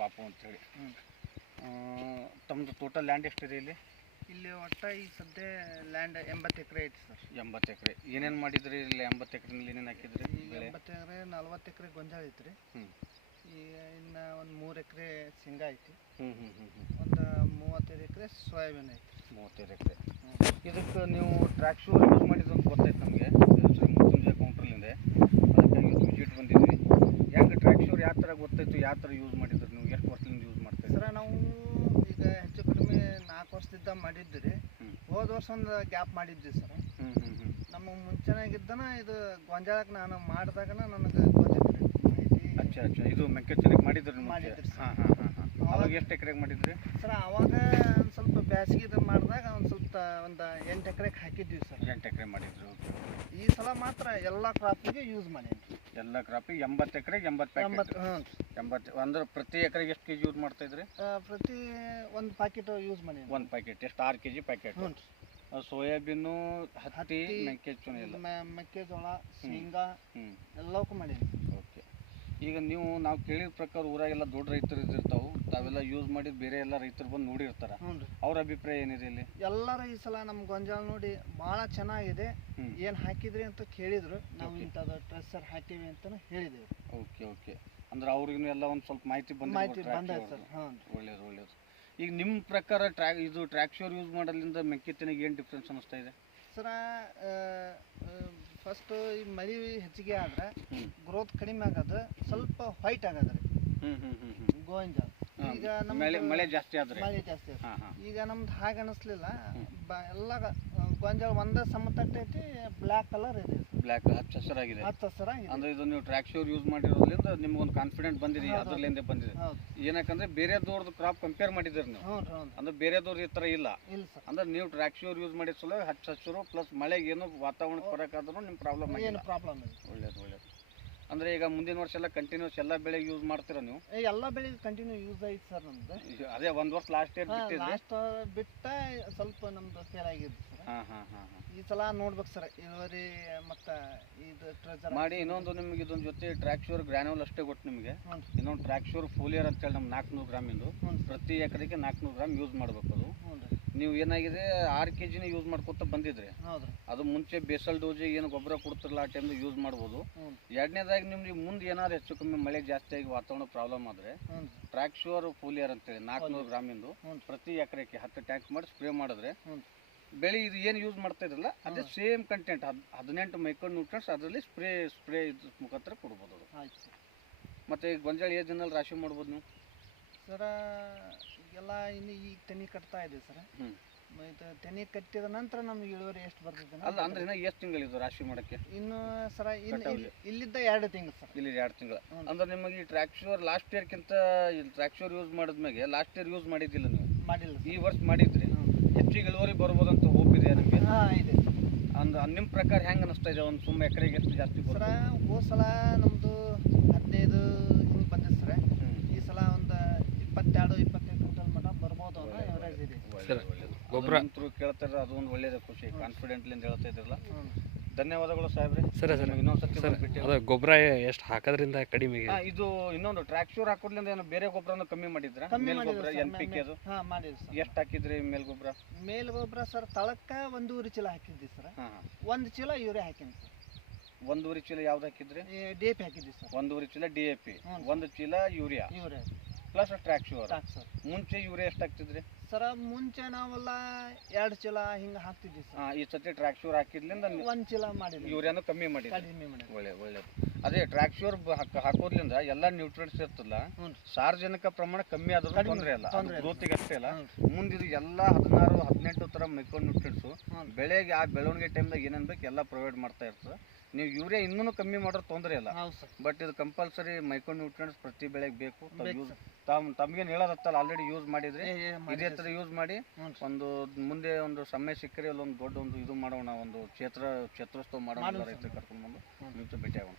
ಬಾಪು ಅಂತೇಳಿ. ತಮ್ಮದು total land ಎಷ್ಟಿದೆ ಇಲ್ಲಿ? ಇಲ್ಲಿ ಒಟ್ಟು ಈ ಸದ್ಯ ಲ್ಯಾಂಡ್ 80 ಎಕರೆ ಐತಿ ಸರ್. 80 ಎಕರೆ. ಏನೇನು ಮಾಡಿದ್ರಿ ಇಲ್ಲಿ 80 ಎಕರೆನಲ್ಲಿ ಏನೇನು ಹಾಕಿದ್ರಿ? ಈಗ 80 ಎಕರೆ 40 ಎಕರೆ ಗೊಂಜಾಳ ಐತ್ರಿ. ಈಗ ಇನ್ನು ಒಂದು 3 ಎಕರೆ ಶೇಂಗಾ ಐತಿ. ಒಂದು 35 ಎಕರೆ ಸೋಯಾಬೀನ್ ಐತಿ. 35 ಎಕರೆ. ಇದಕ್ಕೆ ನೀವು ಟ್ರ್ಯಾಕ್ ಶೂರ್ ಯೂಸ್ ಮಾಡಿದ್ದು ಅಂತ ಗೊತ್ತಾಯ್ತು ನಮಗೆ ಮೃತ್ಯುಂಜಯ ಕೌಂಟ್ರಲ್ಲಿಂದ, ಅದಕ್ಕಾಗಿ ವಿಸಿಟ್ ಬಂದಿದ್ವಿ. ಹೆಂಗೆ ಟ್ರ್ಯಾಕ್ ಶೂರ್ ಯಾವ ಥರ ಗೊತ್ತಾಯ್ತು, ಯಾವ ಥರ ಯೂಸ್ ಮಾಡಿದ್ರು ನೀವು, ಎಷ್ಟು ವರ್ಷದಿಂದ ಯೂಸ್ ಮಾಡ್ತೀವಿ? ಸರ ನಾವು ಈಗ ಹೆಚ್ಚು ಕಡಿಮೆ 4 ವರ್ಷದಿಂದ ಮಾಡಿದ್ರಿ. ಹೋದ ವರ್ಷ ಒಂದು ಗ್ಯಾಪ್ ಮಾಡಿದ್ವಿ ಸರ್. ನಮ್ಮ ಮುಂಚೆನಾಗಿದ್ದನ ಇದು ಗೊಂಜಾಳಕ್ಕೆ ನಾನು ಮಾಡಿದಾಗ ನನಗೆ ಗೊತ್ತಿತ್ತು ಮಾಹಿತಿ. ಅಚ್ಚಾ ಇದು ಮೆಕ್ಕೆಜೋಳಕ್ಕೆ ಮಾಡಿದ್ರಿ? ಅವಾಗ ಎಷ್ಟು ಎಕರೆಗೆ ಮಾಡಿದ್ರಿ ಸರ್? ಅವಾಗ ಒಂದು ಸ್ವಲ್ಪ ಬ್ಯಾಸಿಗೆ ಮಾಡಿದಾಗ ಒಂದು 8 ಎಕರೆಗೆ ಹಾಕಿದ್ವಿ ಸರ್. 8 ಎಕರೆ ಮಾಡಿದ್ರು. ಈ ಸಲ ಮಾತ್ರ ಎಲ್ಲ ಕ್ರಾಪಿಗೆ ಯೂಸ್ ಮಾಡೀನಿ. ಎಲ್ಲ ಕ್ರಾಪಿಗೆ 80 ಎಕರೆಗೆ 80 ಪ್ಯಾಕೆಟ್? 80 ಅಂದ್ರೆ ಪ್ರತಿ ಎಕರೆಗೆ ಎಷ್ಟು ಕೆಜಿ ಯೂಸ್ ಮಾಡ್ತಾ ಇದ್ರಿ? ಪ್ರತಿ ಒಂದು ಪ್ಯಾಕೆಟ್ ಯೂಸ್ ಮಾಡೀನಿ. ಒಂದು ಪ್ಯಾಕೆಟ್ ಎಷ್ಟು? 6 ಕೆಜಿ ಪ್ಯಾಕೆಟ್. ಸೋಯಾಬೀನು, ಹತ್ತಿ, ಮೆಕ್ಕೆಜೋಳ, ಶೇಂಗಾ ಎಲ್ಲವಕ್ಕೂ ಮಾಡೀನಿ. ಓಕೆ. ಈಗ ನಾವು ಕೇಳಿದ ಪ್ರಕಾರ ಊರಾಗೆಲ್ಲ ದೊಡ್ಡ ರೈತರು ಇದ್ದಿರ್ತಾವೆ, ತಾವೆಲ್ಲ ಯೂಸ್ ಮಾಡಿದ ಬೇರೆ ಎಲ್ಲ ರೈತರು ಬಂದು ನೋಡಿರ್ತಾರೆ. ಅವ್ರ ಅಭಿಪ್ರಾಯ ಏನಿದೆ ಇಲ್ಲಿ? ಎಲ್ಲರೂ ಈ ಸಲ ನಮ್ಮ ಗೊಂಜಾಳ ನೋಡಿ ಭಾಳ ಚೆನ್ನಾಗಿದೆ, ಏನು ಹಾಕಿದ್ರಿ ಅಂತ ಕೇಳಿದ್ರು. ನಾವು ಇಂಥದ್ದು ಟ್ರೆಸರ್ ಹಾಕಿವಿ ಅಂತ ಹೇಳಿದೆವು. ಓಕೆ. ಅಂದ್ರೆ ಅವ್ರಿಗೂ ಎಲ್ಲ ಒಂದು ಸ್ವಲ್ಪ ಮಾಹಿತಿ ಬಂದಿದೆ ಸರ್. ಒಳ್ಳೇದು. ಈಗ ನಿಮ್ಮ ಪ್ರಕಾರ ಟ್ರ್ಯಾಕ್ ಶೂರ್ ಯೂಸ್ ಮಾಡೋದ್ರಿಂದ ಮೆಕ್ಕೆತೆನೆಗೆ ಏನು ಡಿಫ್ರೆನ್ಸ್ ಅನ್ನಿಸ್ತಾ ಇದೆ ಸರ? ಫಸ್ಟ್ ಈ ಮರಿ ಹೆಚ್ಚಿಗೆ ಆದ್ರೆ ಗ್ರೋತ್ ಕಡಿಮೆ ಆಗೋದು, ಸ್ವಲ್ಪ ವೈಟ್ ಆಗೋದ್ರಿ ಗೋಂಜಾಳ. ಈಗ ಮಳೆ ಜಾಸ್ತಿ ಆದ್ರೆ ಈಗ ನಮ್ದು ಹಾಗೆ ಅನಿಸ್ಲಿಲ್ಲ. ಎಲ್ಲ ಗೊಂಜಾಳ ಒಂದೇ ಸಮತಟ್ಟೈತಿ, ಬ್ಲ್ಯಾಕ್ ಕಲರ್ ಇದೆ. ಬ್ಲ್ಯಾಕ್ ಹಚ್ಚ ಹಸಿರಾಗಿದೆ. ಅಂದ್ರೆ ಇದು ನೀವು ಟ್ರ್ಯಾಕ್ ಶೂರ್ ಯೂಸ್ ಮಾಡಿರೋದ್ರಿಂದ ನಿಮ್ಗೊಂದು ಕಾನ್ಫಿಡೆಂಟ್ ಬಂದಿದೆ, ಅದರಲ್ಲಿಂದ ಬಂದಿದೆ. ಏನಕ್ಕಂದ್ರೆ ಬೇರೆದವ್ರದ್ದು ಕ್ರಾಪ್ ಕಂಪೇರ್ ಮಾಡಿದ್ರಿ ನೀವು, ಅಂದ್ರೆ ಬೇರೆದವ್ರದ್ದು ಈ ಥರ ಇಲ್ಲ. ಅಂದ್ರೆ ನೀವು ಟ್ರ್ಯಾಕ್ ಶೂರ್ ಯೂಸ್ ಮಾಡಿದ ಸಲ ಹಚ್ಚ ಹಸಿರು ಪ್ಲಸ್ ಮಳೆಗೆ ಏನು ವಾತಾವರಣ ಬರೋಕ್ಕಾದ್ರೂ ನಿಮ್ಮ ಪ್ರಾಬ್ಲಮ್ ಒಳ್ಳೇದು. ಅಂದ್ರೆ ಈಗ ಮುಂದಿನ ವರ್ಷ ಎಲ್ಲ ಕಂಟಿನ್ಯೂಸ್ ಎಲ್ಲ ಬೆಳೆ ಯೂಸ್ ಮಾಡ್ತೀರಾ ನೀವು? ಎಲ್ಲ ಬೆಳೆಗೆ ಕಂಟಿನ್ಯೂ ಯೂಸ್ ಐತಿ ಸರ್ ನಮ್ದು. ಅದೇ ಒಂದು ವರ್ಷ ಲಾಸ್ಟ್ ಬಿಟ್ಟ ಸ್ವಲ್ಪ ನಮ್ದು ಫೇಲ್ ಆಗಿದೆ ಸರ್. ಈ ಸಲ ನೋಡ್ಬೇಕು ಸರ್ ಇಳುವರಿ ಮತ್ತೆ ಇದು ಟ್ರೆಜರ್ ಮಾಡಿ. ಇನ್ನೊಂದು ನಿಮ್ಗೆ ಇದೊಂದು ಜೊತೆ ಟ್ರ್ಯಾಕ್ ಶೂರ್ ಗ್ರಾನ್ಯೂಲ್ ಅಷ್ಟೇ ಕೊಟ್ಟು ನಿಮಗೆ, ಇನ್ನೊಂದು ಟ್ರ್ಯಾಕ್ ಶೂರ್ ಫೋಲಿಯರ್ ಅಂತೇಳಿ ನಮ್ಮ 400 ಗ್ರಾಮಿಂದು ಪ್ರತಿ ಎಕರೆಗೆ 400 ಗ್ರಾಮ್ ಯೂಸ್ ಮಾಡ್ಬೇಕು. ಅದು ನೀವು ಏನಾಗಿದೆ 6 kg ಯೂಸ್ ಮಾಡ್ಕೊತ ಬಂದಿದ್ರಿ. ಅದು ಮುಂಚೆ ಬೇಸಲ್ ಡೋಜ್ ಏನು ಗೊಬ್ಬರ ಕೊಡ್ತಿರಲ್ಲ ಆ ಟೈಮ್ ಯೂಸ್ ಮಾಡ್ಬೋದು. ಎರಡನೇದಾಗಿ ನಿಮ್ಗೆ ಮುಂದೆ ಏನಾದ್ರು ಹೆಚ್ಚು ಕಮ್ಮಿ ಮಳೆ ಜಾಸ್ತಿ ಆಗಿ ವಾತಾವರಣ ಪ್ರಾಬ್ಲಮ್ ಆದ್ರೆ ಟ್ರ್ಯಾಕ್ ಶೂರ್ ಫೋಲಿಯರ್ ಅಂತೇಳಿ 400 ಗ್ರಾಮಿಂದು ಪ್ರತಿ ಎಕರೆಗೆ 10 ಟ್ಯಾಂಕ್ ಮಾಡಿ ಸ್ಪ್ರೇ ಮಾಡಿದ್ರೆ ಬೆಳೆ ಇದು ಏನು ಯೂಸ್ ಮಾಡ್ತಾ ಇದ್ರಲ್ಲ ಅದೇ ಸೇಮ್ ಕಂಟೆಂಟ್ 18 ಮೈಕ್ರೋ ನ್ಯೂಟ್ರಿಯೆಂಟ್ಸ್ ಅದರಲ್ಲಿ ಸ್ಪ್ರೇ ಮುಖಾಂತರ ಕೊಡ್ಬೋದು ಅದು. ಮತ್ತೆ ಈಗ ಗೊಂಜಾಳ ಎಷ್ಟು ದಿನದಲ್ಲಿ ರಾಶಿ ಮಾಡ್ಬೋದು ನೀವು ಸರ? ಎಲ್ಲ ಇನ್ನು ಈಗ ತೆನಿ ಕಟ್ತಾ ಇದೆ ಸರ್. ಇದು ತೆನಿ ಕಟ್ಟಿದ ನಂತರ ನಮ್ಗೆ ಇಳುವರಿ ಎಷ್ಟು ಬರ್ತದೆ ಅಲ್ಲ? ಅಂದ್ರೆ ಇನ್ನು ಎಷ್ಟು ತಿಂಗಳಿದ್ದು ರಾಶಿ ಮಾಡೋಕ್ಕೆ? ಇನ್ನು ಸರ ಇಲ್ಲಿದ್ದ 2 ತಿಂಗಳು ಸರ್. ಇಲ್ಲಿ 2 ತಿಂಗಳು. ಅಂದ್ರೆ ನಿಮಗೆ ಈ ಟ್ರ್ಯಾಕ್ ಶೂರ್ ಲಾಸ್ಟ್ ಇಯರ್ಕ್ಕಿಂತ ಟ್ರ್ಯಾಕ್ ಶೂರ್ ಯೂಸ್ ಮಾಡಿದ್ಮೇಲೆ ಲಾಸ್ಟ್ ಇಯರ್ ಯೂಸ್ ಮಾಡಿದ್ದಿಲ್ಲ ನೀವು? ಮಾಡಿಲ್ಲ. ಈ ವರ್ಷ ಮಾಡಿದ್ರಿ, ಹೆಚ್ಚಿಗೆ ಇಳುವರಿ ಬರ್ಬೋದಂತ ಹೋಪ್ ಇದೆ ನಿಮಗೆ? ಇದೆ. ಅಂದ್ರೆ ನಿಮ್ಮ ಪ್ರಕಾರ ಹೆಂಗೆ ಅನಿಸ್ತಾ ಇದೆ? ಒಂದು ಸುಮ್ಮ ಎಕರೆಗೆ ಎಷ್ಟು ಜಾಸ್ತಿ ಸರ? ಹೋದ ಸಲ ನಮ್ಮದು 15 ಹಿಂಗೆ ಬಂದಿದೆ ಸರ್. ಈ ಸಲ ಒಂದು 22-25 ಕ್ವಿಂಟಲ್ ಮಟ್ಟ ಬರ್ಬೋದು ಅನ್ನೋ ಎವರೇಜ್ ಇದೆ. ಗೊಬ್ಬರ ಕೇಳ್ತಾರೆ, ಅದು ಒಂದು ಒಳ್ಳೇದು ಖುಷಿ, ಕಾನ್ಫಿಡೆಂಟ್ಲಿಂದ ಹೇಳ್ತಾ ಇದ್ರಲ್ಲ. ಧನ್ಯವಾದಗಳು ಸಾಹೇಬ್ರೆ. ಇನ್ನೊಂದ್ಸತಿ ಗೊಬ್ಬರ ಎಷ್ಟು ಹಾಕೋದ್ರಿಂದ ಕಡಿಮೆ? ಇದು ಇನ್ನೊಂದು ಟ್ರ್ಯಾಕ್ ಶೂರ್ ಹಾಕೋದ್ರಿಂದ ಏನು ಬೇರೆ ಗೊಬ್ಬರನ ಕಮ್ಮಿ ಮಾಡಿದ್ರ? ಗೊಬ್ಬರ NPK ಅದು ಎಷ್ಟು ಹಾಕಿದ್ರಿ ಮೇಲ್ ಗೊಬ್ಬರ? ಸರ್ ತಳಕ್ಕ 1.5 ಚೀಲ ಹಾಕಿದ್ವಿ ಸರ್. 1 ಚೀಲ ಯೂರಿಯಾ ಹಾಕಿನಿ ಸರ್. 1.5 ಚೀಲ ಯಾವ್ದು ಹಾಕಿದ್ರಿ? DAP ಹಾಕಿದ್ವಿ ಸರ್. 1.5 ಚೀಲ DAP, 1 ಚೀಲ ಯೂರಿಯಾ ಪ್ಲಸ್ ಟ್ರ್ಯಾಕ್ ಶೂರ್. ಮುಂಚೆ ಯೂರಿಯಾ ಎಷ್ಟು ಹಾಕ್ತಿದ್ರಿ ಸರ? ಮುಂಚೆ ನಾವೆಲ್ಲ 2 ಚೀಲ ಹಿಂಗೆ ಹಾಕ್ತಿದ್ವಿ ಸರ್. ಈ ಸತಿ ಟ್ರ್ಯಾಕ್ ಶೂರ್ ಹಾಕಿದ್ರಿಂದ 1 ಚೀಲ ಮಾಡಿದ್ವಿ, ಯೂರಿಯಾನು ಕಮ್ಮಿ ಮಾಡಿ. ಒಳ್ಳೇದು. ಅದೇ ಟ್ರ್ಯಾಕ್ ಶೂರ್ ಹಾಕೋದ್ರಿಂದ ಎಲ್ಲ ನ್ಯೂಟ್ರಿಯೆಂಟ್ಸ್ ಇರ್ತಲ್ಲ, ಸಾರ್ವಜನಿಕ ಪ್ರಮಾಣ ಕಮ್ಮಿ ಆದ್ರೂ ತೊಂದರೆ ಇಲ್ಲ, ಗ್ರೋತಿಗೆ ಅಷ್ಟೇ ಅಲ್ಲ. ಮುಂದಿದು ಎಲ್ಲ 16-18 ಥರ ಮೈಕ್ರೋ ನ್ಯೂಟ್ರಿಯೆಂಟ್ಸು ಬೆಳೆಗೆ ಆ ಬೆಳವಣಿಗೆ ಟೈಮ್ದಾಗ ಏನೇನು ಬೇಕು ಎಲ್ಲ ಪ್ರೊವೈಡ್ ಮಾಡ್ತಾ ಇರ್ತದೆ. ನೀವು ಯೂರಿಯಾ ಇನ್ನೂ ಕಮ್ಮಿ ಮಾಡೋದು ತೊಂದರೆ ಇಲ್ಲ, ಬಟ್ ಇದು ಕಂಪಲ್ಸರಿ ಮೈಕ್ರೋ ನ್ಯೂಟ್ರಿಯೆಂಟ್ಸ್ ಪ್ರತಿ ಬೆಳೆಗೆ ಬೇಕು. ತಮ್ಗೇನು ಹೇಳೋದತ್ತಲ್ಲ, ಆಲ್ರೆಡಿ ಯೂಸ್ ಮಾಡಿದ್ರೆ ಇದೇ ಥರ ಯೂಸ್ ಮಾಡಿ ಒಂದು ಮುಂದೆ ಒಂದು ಸಮಯ ಸಿಕ್ಕರೆ ಒಂದು ದೊಡ್ಡ ಒಂದು ಇದು ಮಾಡೋಣ, ಒಂದು ಕ್ಷೇತ್ರೋತ್ಸವ ಮಾಡೋಣ, ರೈತರು ಕರ್ಕೊಂಡು ಬಂದು ಭೇಟಿ ಆಗೋಣ.